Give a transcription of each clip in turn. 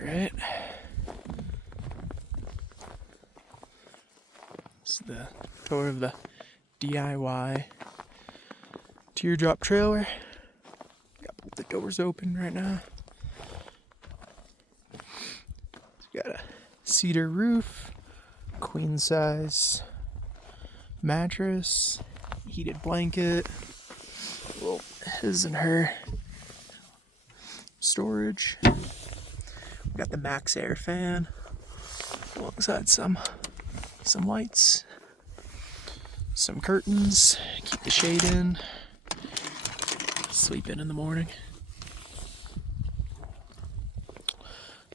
Alright. This is the tour of the DIY teardrop trailer. Got both the doors open right now. It's got a cedar roof, queen size mattress, heated blanket, little his and her storage. We got the Max Air fan alongside some lights, some curtains, keep the shade in, sleep in the morning.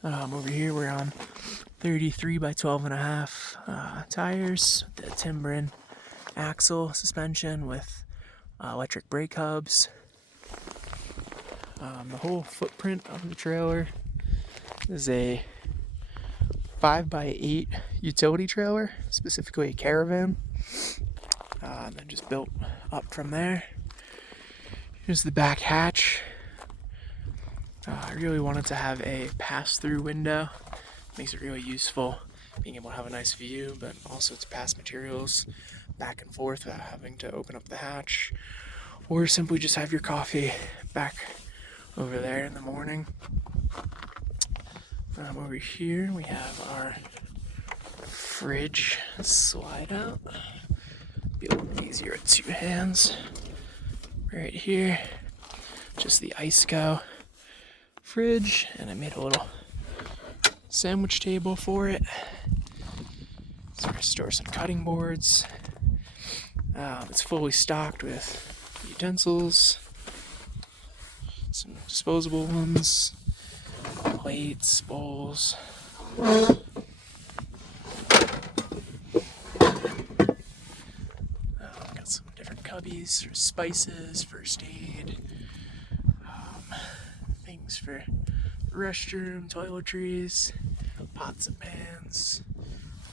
Over here we're on 33 by 12.5 tires, the Timbren axle suspension with electric brake hubs. The whole footprint of the trailer is a 5x8 utility trailer, specifically a caravan, and then just built up from there. Here's the back hatch. I really wanted to have a pass-through window. Makes it really useful being able to have a nice view, but also to pass materials back and forth without having to open up the hatch, or simply just have your coffee back over there in the morning. Over here we have our fridge slide out. Be a little easier with two hands. Right here, just the Iceco fridge, and I made a little sandwich table for it. So we store some cutting boards. It's fully stocked with utensils, some disposable ones, plates, bowls. Got some different cubbies for spices, first aid, things for restroom, toiletries, pots and pans,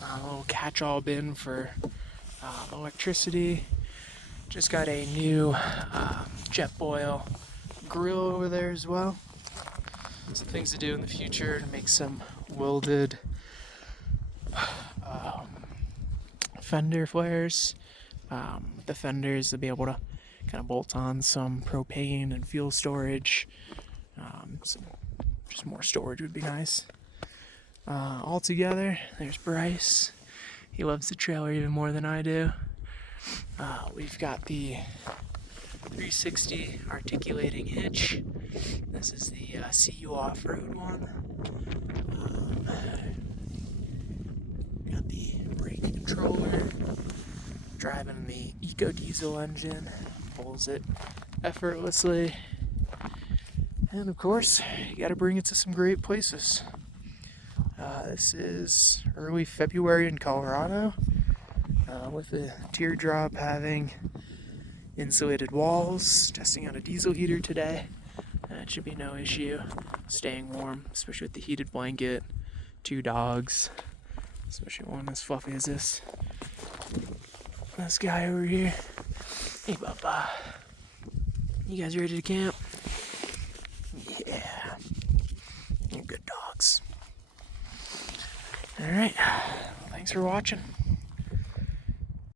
a little catch-all bin for electricity. Just got a new Jetboil grill over there as well. Some things to do in the future to make some welded fender flares. The fenders, to be able to kind of bolt on some propane and fuel storage. Just more storage would be nice. All together, there's Bryce. He loves the trailer even more than I do. We've got the 360 articulating hitch. This is the CU Offroad one. Got the brake controller. Driving the Eco Diesel engine. Pulls it effortlessly. And of course, you gotta bring it to some great places. This is early February in Colorado, with the Teardrop having insulated walls. Testing out a diesel heater today. It should be no issue staying warm, especially with the heated blanket, 2 dogs, especially one as fluffy as this guy over here. Hey, Bubba. You guys ready to camp? Yeah. You're good dogs. Alright. Thanks for watching.